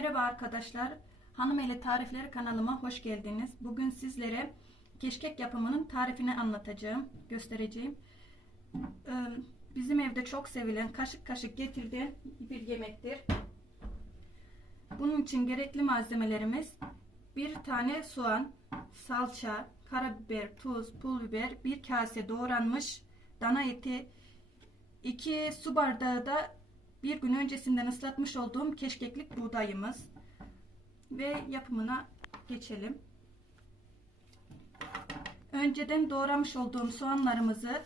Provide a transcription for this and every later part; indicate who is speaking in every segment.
Speaker 1: Merhaba arkadaşlar. Hanım Eli Tarifleri kanalıma hoş geldiniz. Bugün sizlere keşkek yapımının tarifini anlatacağım, göstereceğim. Ee, Bizim evde çok sevilen kaşık kaşık getirdiğim bir yemektir. Bunun için gerekli malzemelerimiz bir tane soğan, salça, karabiber, tuz, pul biber, bir kase doğranmış dana eti, 2 su bardağı da bir gün öncesinden ıslatmış olduğum keşkeklik buğdayımız ve yapımına geçelim. Önceden doğramış olduğum soğanlarımızı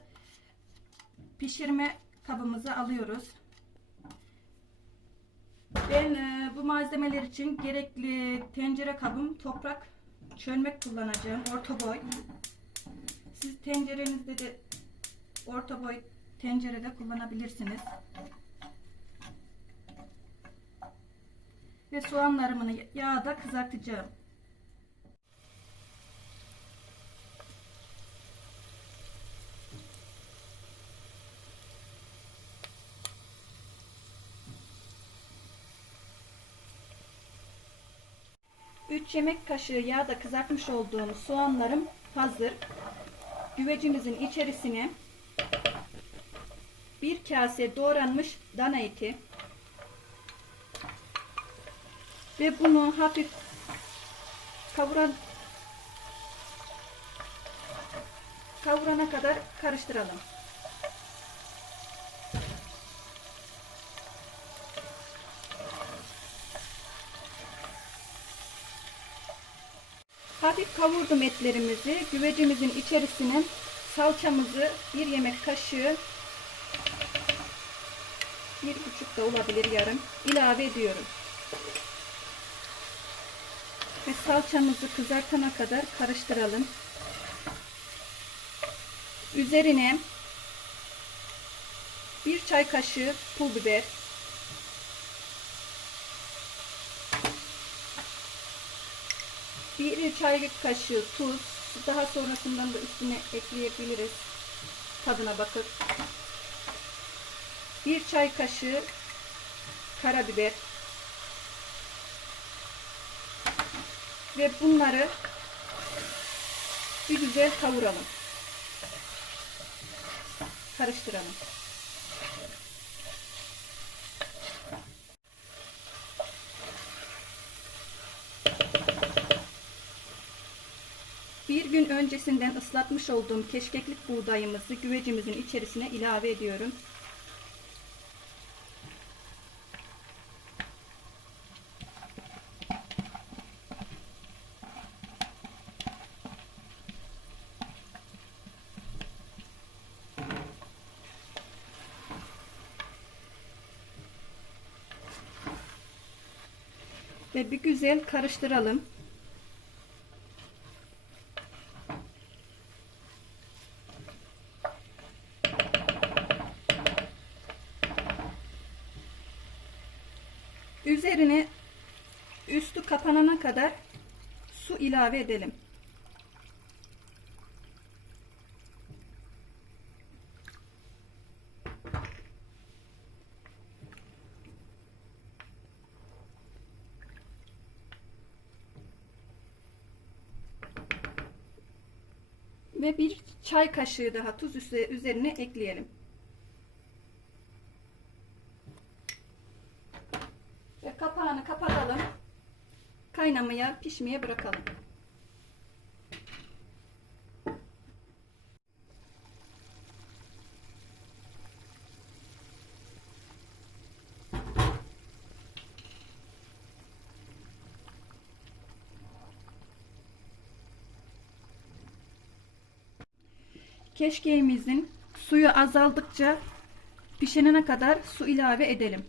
Speaker 1: pişirme kabımıza alıyoruz. Ben e, bu malzemeler için gerekli tencere kabım toprak çölmek kullanacağım. Orta boy. Siz tencerenizde de orta boy tencerede kullanabilirsiniz. Ve soğanlarımı yağda kızartacağım. Üç yemek kaşığı yağda kızartmış olduğum soğanlarım hazır. Güvecimizin içerisine bir kase doğranmış dana eti ve bunu hafif kavuran kavurana kadar karıştıralım. Hafif kavurdum etlerimizi. Güvecimizin içerisine salçamızı bir yemek kaşığı bir buçuk da olabilir yarım ilave ediyorum. Ve salçamızı kızartana kadar karıştıralım. Üzerine bir çay kaşığı pul biber, bir çay kaşığı tuz, daha sonrasından da üstüne ekleyebiliriz tadına bakıp. Bir çay kaşığı karabiber, ve bunları bir güzel kavuralım. Karıştıralım. Bir gün öncesinden ıslatmış olduğum keşkeklik buğdayımızı güvecimizin içerisine ilave ediyorum. Ve bir güzel karıştıralım. Üzerine üstü kapanana kadar su ilave edelim. Ve bir çay kaşığı daha tuz üzerine ekleyelim. Ve kapağını kapatalım. Kaynamaya, pişmeye bırakalım. Keşkeğimizin suyu azaldıkça pişene kadar su ilave edelim.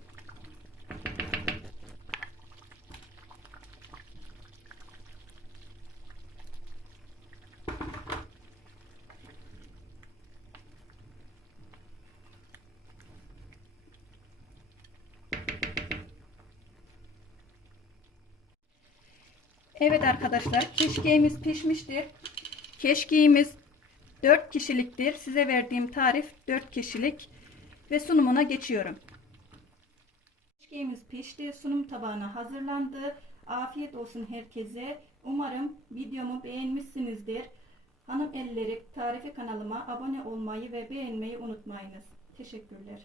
Speaker 1: Evet arkadaşlar keşkeğimiz pişmiştir. Keşkeğimiz 4 kişiliktir. Size verdiğim tarif 4 kişilik ve sunumuna geçiyorum. Keşkeğimiz pişti. Sunum tabağına hazırlandı. Afiyet olsun herkese. Umarım videomu beğenmişsinizdir. Hanım Elleri Tarifi kanalıma abone olmayı ve beğenmeyi unutmayınız. Teşekkürler.